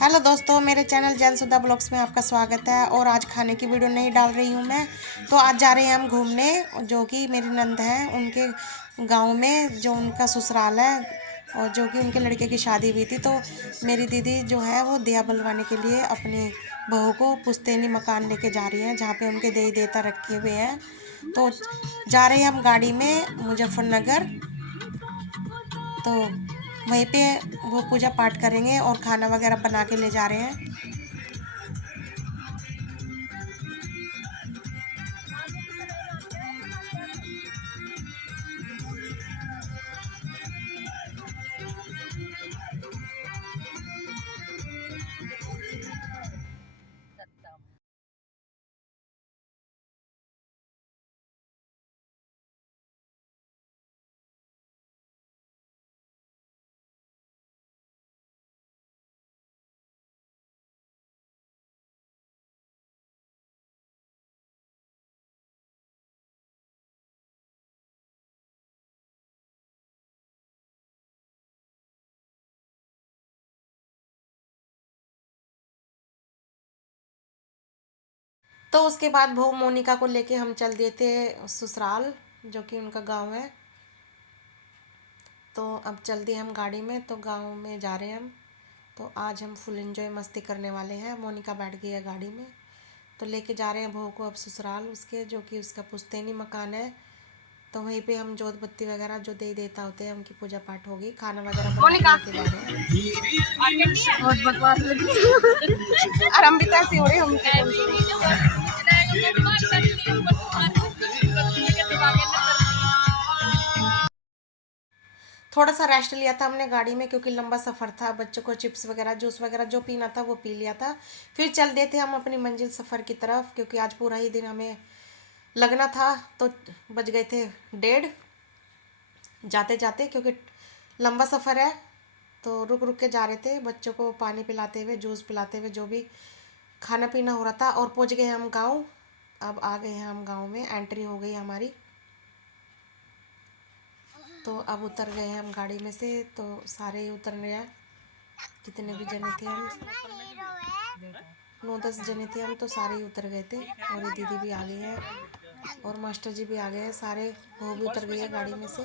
Hello दोस्तों, मेरे channel जैनसुधा blogs में आपका स्वागत है। और आज खाने की वीडियो नहीं डाल रही हूँ मैं। तो आज जा रहे हैं हम घूमने, जो कि मेरी नंद हैं उनके गांव में, जो उनका ससुराल है और जो कि उनके लड़के की शादी हुई थी। तो मेरी दीदी जो है वो दिया बलवाने के लिए अपनी बहू को पुश्तैनी मकान लेके जा रही हैं, जहाँ पे उनके देवी देवता रखे हुए हैं। तो जा रहे हैं हम गाड़ी में मुजफ्फरनगर। तो वहीं पे वो पूजा पाठ करेंगे और खाना वगैरह बना के ले जा रहे हैं। तो उसके बाद बहू मोनिका को लेके हम चल दिए थे ससुराल, जो कि उनका गांव है। तो अब चल दिए हम गाड़ी में, तो गांव में जा रहे हैं हम। तो आज हम फुल एंजॉय मस्ती करने वाले हैं। मोनिका बैठ गई है गाड़ी में। तो लेके जा रहे हैं बहू को अब ससुराल उसके, जो कि उसका पुश्तैनी मकान है। तो वहीं पे हम जोत बत्ती वगैरह जो दे देता होते हैं, उनकी पूजा पाठ होगी। खाना वगैरह बना के लेके जा रहे हैं। बहुत बकवास लगी। और हम भी तो ऐसे हो रहे हम थोड़ा सा रेस्ट लिया था हमने गाड़ी में, क्योंकि लंबा सफ़र था। बच्चों को चिप्स वगैरह जूस वगैरह जो पीना था वो पी लिया था। फिर चल दिए थे हम अपनी मंजिल सफ़र की तरफ, क्योंकि आज पूरा ही दिन हमें लगना था। तो बज गए थे 1:30 जाते जाते, क्योंकि लंबा सफ़र है। तो रुक रुक के जा रहे थे, बच्चों को पानी पिलाते हुए, जूस पिलाते हुए, जो भी खाना पीना हो रहा था। और पहुंच गए हम गांव। अब आ गए हैं हम गांव में, एंट्री हो गई हमारी। तो अब उतर गए हम गाड़ी में से, तो सारे ही उतर रहे हैं। जितने भी जने थे हम, 9-10 जने थे हम, तो सारे ही उतर गए थे। और ये दीदी भी आ गई है और मास्टर जी भी आ गए हैं सारे। वो भी उतर गई है गाड़ी में से।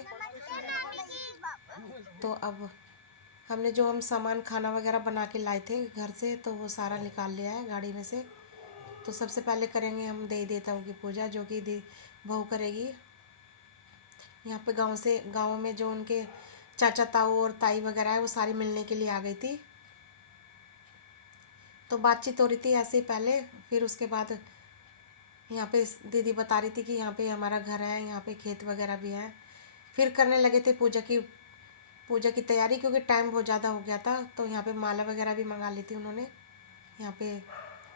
तो अब हमने जो हम सामान खाना वगैरह बना के लाए थे घर से, तो वो सारा निकाल लिया है गाड़ी में से। तो सबसे पहले करेंगे हम देवी देवताओं की पूजा, जो कि बहू करेगी। यहाँ पे गाँव में जो उनके चाचा ताऊ और ताई वगैरह है, वो सारी मिलने के लिए आ गई थी। तो बातचीत हो रही थी ऐसे ही पहले। फिर उसके बाद यहाँ पे दीदी बता रही थी कि यहाँ पे हमारा घर है, यहाँ पे खेत वगैरह भी है। फिर करने लगे थे पूजा की तैयारी, क्योंकि टाइम बहुत ज़्यादा हो गया था। तो यहाँ पे माला वगैरह भी मंगा ली थी उन्होंने। यहाँ पे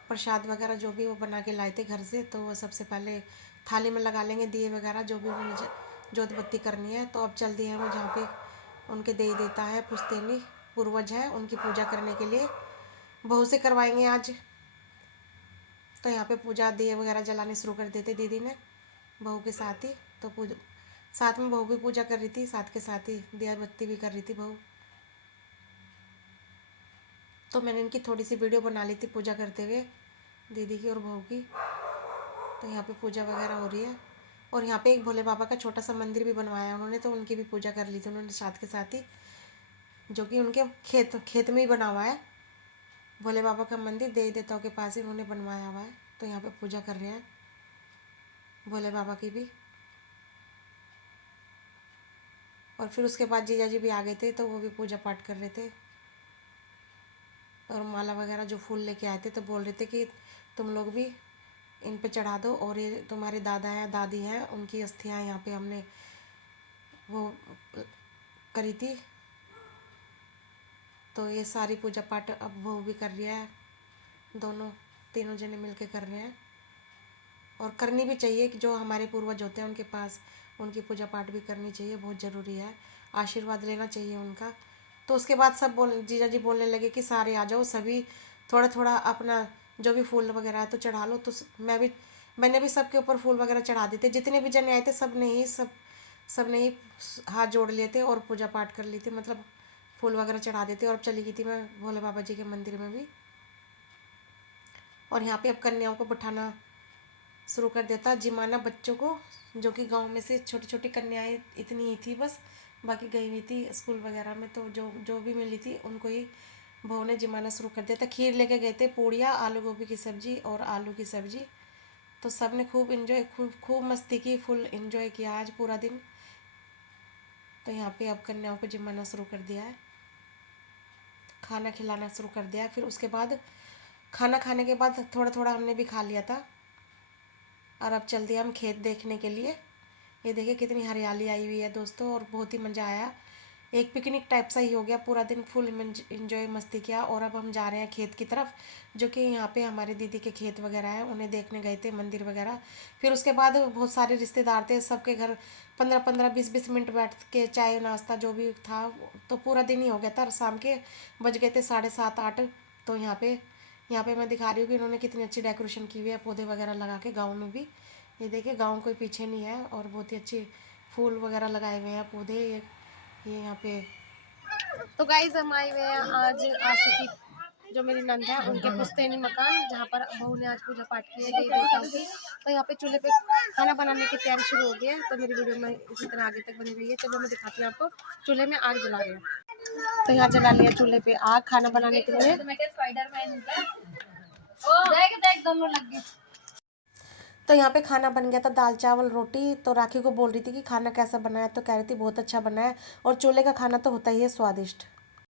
प्रसाद वगैरह जो भी वो बना के लाए थे घर से, तो वो सबसे पहले थाली में लगा लेंगे दिए वगैरह, जो भी उन्होंने जोत बत्ती करनी है। तो अब चल दिए हैं वो जहाँ पे उनके देवी देवता है, पुश्तैनी पूर्वज हैं, उनकी पूजा करने के लिए बहू से करवाएंगे आज। तो यहाँ पे पूजा दिए वगैरह जलाने शुरू कर देते दीदी ने बहू के साथ ही। तो पूजा साथ में बहू भी पूजा कर रही थी, साथ के साथ ही दिया बत्ती भी कर रही थी बहू। तो मैंने इनकी थोड़ी सी वीडियो बना ली थी पूजा करते हुए, दीदी की और बहू की। तो यहाँ पे पूजा वगैरह हो रही है। और यहाँ पे एक भोले बाबा का छोटा सा मंदिर भी बनवाया है उन्होंने, तो उनकी भी पूजा कर ली थी उन्होंने साथ के साथ ही, जो कि उनके खेत में ही बना हुआ है। भोले बाबा का मंदिर देवी देवताओं के पास ही उन्होंने बनवाया हुआ है। तो यहाँ पे पूजा कर रहे हैं भोले बाबा की भी। और फिर उसके बाद जीजा जी भी आ गए थे, तो वो भी पूजा पाठ कर रहे थे। और माला वगैरह जो फूल लेके आए थे, तो बोल रहे थे कि तुम लोग भी इन पे चढ़ा दो। और ये तुम्हारे दादा हैं दादी हैं, उनकी अस्थियाँ यहाँ पे हमने वो करी थी। तो ये सारी पूजा पाठ अब वो भी कर रही है, दोनों तीनों जने मिलके कर रहे हैं। और करनी भी चाहिए, कि जो हमारे पूर्वज होते हैं उनके पास उनकी पूजा पाठ भी करनी चाहिए, बहुत ज़रूरी है। आशीर्वाद लेना चाहिए उनका। तो उसके बाद जीजा जी बोलने लगे कि सारे आ जाओ, सभी थोड़ा थोड़ा अपना जो भी फूल वगैरह है तो चढ़ा लो। तो मैंने भी सबके ऊपर फूल वगैरह चढ़ा दिए थे। जितने भी जने आए थे सब ने ही हाथ जोड़ लिए थे और पूजा पाठ कर ली थी। मतलब फूल वगैरह चढ़ा देती और अब चली गई थी मैं भोले बाबा जी के मंदिर में भी। और यहाँ पे अब कन्याओं को बिठाना शुरू कर देता, जिमाना बच्चों को, जो कि गांव में से छोटी छोटी कन्याएं इतनी ही थी बस, बाकी गई हुई थी स्कूल वगैरह में, तो जो जो भी मिली थी उनको ही बहू ने जिमाना शुरू कर दिया था। खीर लेके गए थे, पूड़ियाँ, आलू गोभी की सब्जी और आलू की सब्जी। तो सब ने खूब इन्जॉय, खूब खूब मस्ती की, फुल इन्जॉय किया आज पूरा दिन। तो यहाँ पे अब कन्याओं को जिमाना शुरू कर दिया है, खाना खिलाना शुरू कर दिया है। फिर उसके बाद खाना खाने के बाद थोड़ा थोड़ा हमने भी खा लिया था और अब चल दिया हम खेत देखने के लिए। ये देखिए कितनी हरियाली आई हुई है दोस्तों, और बहुत ही मज़ा आया, एक पिकनिक टाइप सा ही हो गया, पूरा दिन फुल इंजॉय मस्ती किया। और अब हम जा रहे हैं खेत की तरफ, जो कि यहाँ पे हमारे दीदी के खेत वगैरह हैं, उन्हें देखने गए थे, मंदिर वगैरह। फिर उसके बाद बहुत सारे रिश्तेदार थे, सबके घर 15-15 20-20 मिनट बैठ के चाय नाश्ता जो भी था, तो पूरा दिन ही हो गया था। और शाम के बज गए थे 7:30-8। तो यहाँ पे मैं दिखा रही हूँ कि इन्होंने कितनी अच्छी डेकोरेशन की हुई है, पौधे वगैरह लगा के, गाँव में भी। ये देखिए गाँव कोई पीछे नहीं है, और बहुत ही अच्छी फूल वगैरह लगाए हुए हैं, पौधे। ये यहाँ पे तो गाइज हम आए हुए हैं आज आशु की, जो मेरी नंद है, उनके पुश्तैनी मकान, जहाँ पर बहू ने आज पूजा पाठ किया देवी देवताओं की। तो यहाँ पे चूल्हे पे खाना बनाने की तैयारी शुरू हो गई है। तो मेरी वीडियो में इसी तरह आगे तक बनी रही है। चलो मैं दिखाती हूँ आपको, चूल्हे में आग जला रहे हैं। तो यहाँ जला लिया चूल्हे पे आग खाना बनाने के लिए। तो यहाँ पे खाना बन गया था, दाल चावल रोटी। तो राखी को बोल रही थी कि खाना कैसा बना है, तो कह रही थी बहुत अच्छा बना है, और चूल्हे का खाना तो होता ही है स्वादिष्ट।